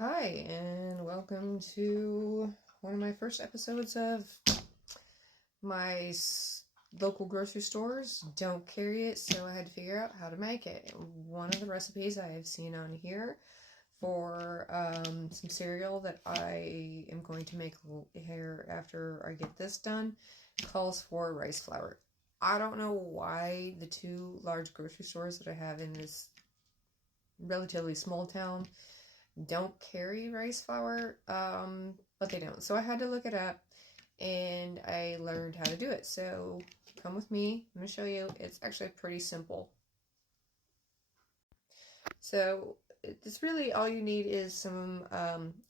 Hi, and welcome to one of my first episodes of my local grocery stores don't carry it, so I had to figure out how to make it. One of the recipes I have seen on here for some cereal that I am going to make here after I get this done calls for rice flour. I don't know why the two large grocery stores that I have in this relatively small town don't carry rice flour, but they don't. So I had to look it up and I learned how to do it. So come with me. I'm going to show you. It's actually pretty simple. So it's really all you need is some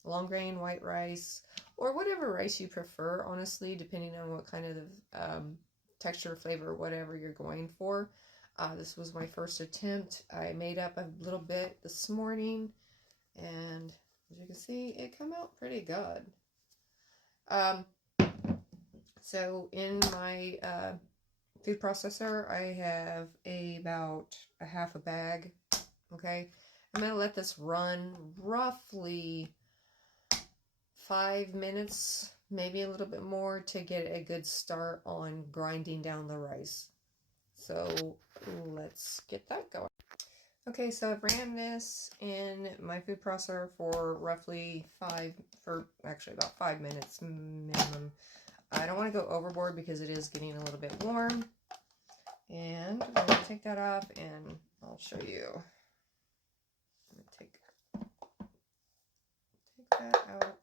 long grain white rice or whatever rice you prefer, honestly, depending on what kind of texture, flavor, whatever you're going for. This was my first attempt. I made up a little bit this morning, and as you can see, it came out pretty good. So in my food processor, I have about a half a bag. Okay, I'm gonna let this run roughly 5 minutes, maybe a little bit more, to get a good start on grinding down the rice. So let's get that going. Okay, so I've ran this in my food processor for roughly about 5 minutes minimum. I don't want to go overboard because it is getting a little bit warm. And I'm going to take that off and I'll show you. I'm going to take that out.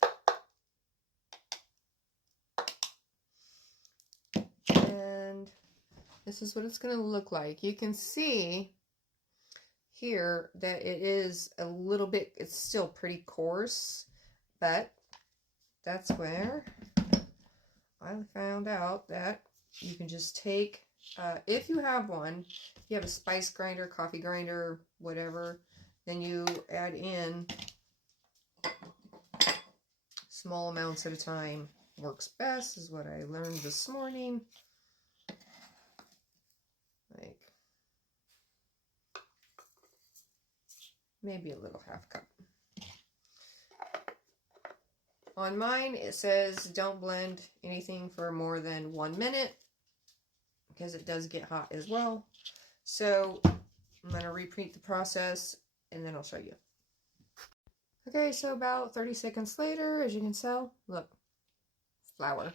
And this is what it's going to look like. You can see here that it is a little bit, it's still pretty coarse, but that's where I found out that you can just take, if you have one, if you have a spice grinder, coffee grinder, whatever, then you add in small amounts at a time. Works best, is what I learned this morning. Like, maybe a little half cup. On mine, it says don't blend anything for more than 1 minute because it does get hot as well. So I'm going to repeat the process and then I'll show you. Okay, so about 30 seconds later, as you can tell, look, flour.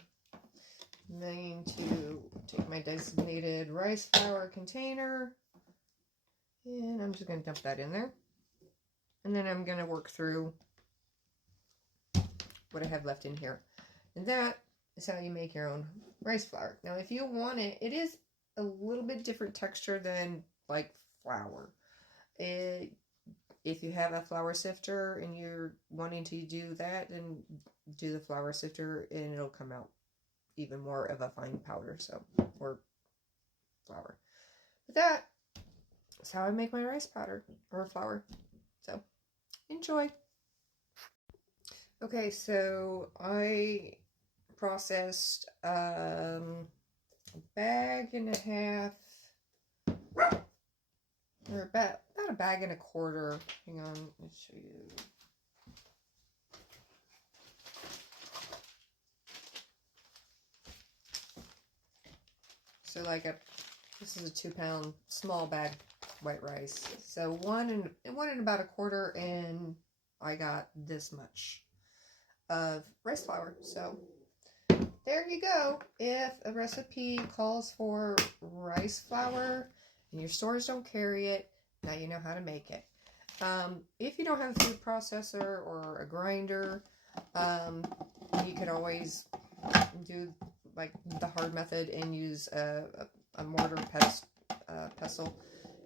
I'm going to take my designated rice flour container and I'm just going to dump that in there. And then I'm going to work through what I have left in here. And that is how you make your own rice flour. Now, if you want it, it is a little bit different texture than like flour. If you have a flour sifter and you're wanting to do that, then do the flour sifter and it'll come out even more of a fine powder, or flour. But that is how I make my rice powder or flour. So enjoy. Okay, so I processed a bag and a half, or about a bag and a quarter. Hang on, let me show you. So this is a 2-pound small bag white rice. So one and about a quarter, and I got this much of rice flour. So there you go. If a recipe calls for rice flour and your stores don't carry it, now you know how to make it. If you don't have a food processor or a grinder, you could always do like the hard method and use a mortar pestle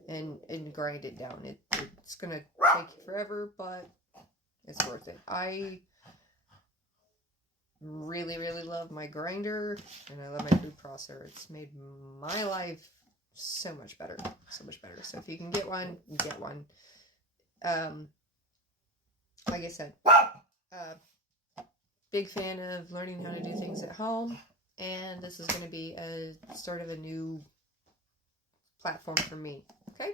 and grind it down. It's gonna take you forever, but it's worth it. I really, really love my grinder and I love my food processor. It's made my life so much better. So much better. So if you can get one, get one. Like I said, big fan of learning how to do things at home, and this is going to be a start of a new platform for me. Okay?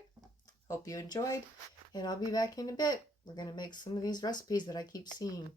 Hope you enjoyed, and I'll be back in a bit. we're going to make some of these recipes that I keep seeing.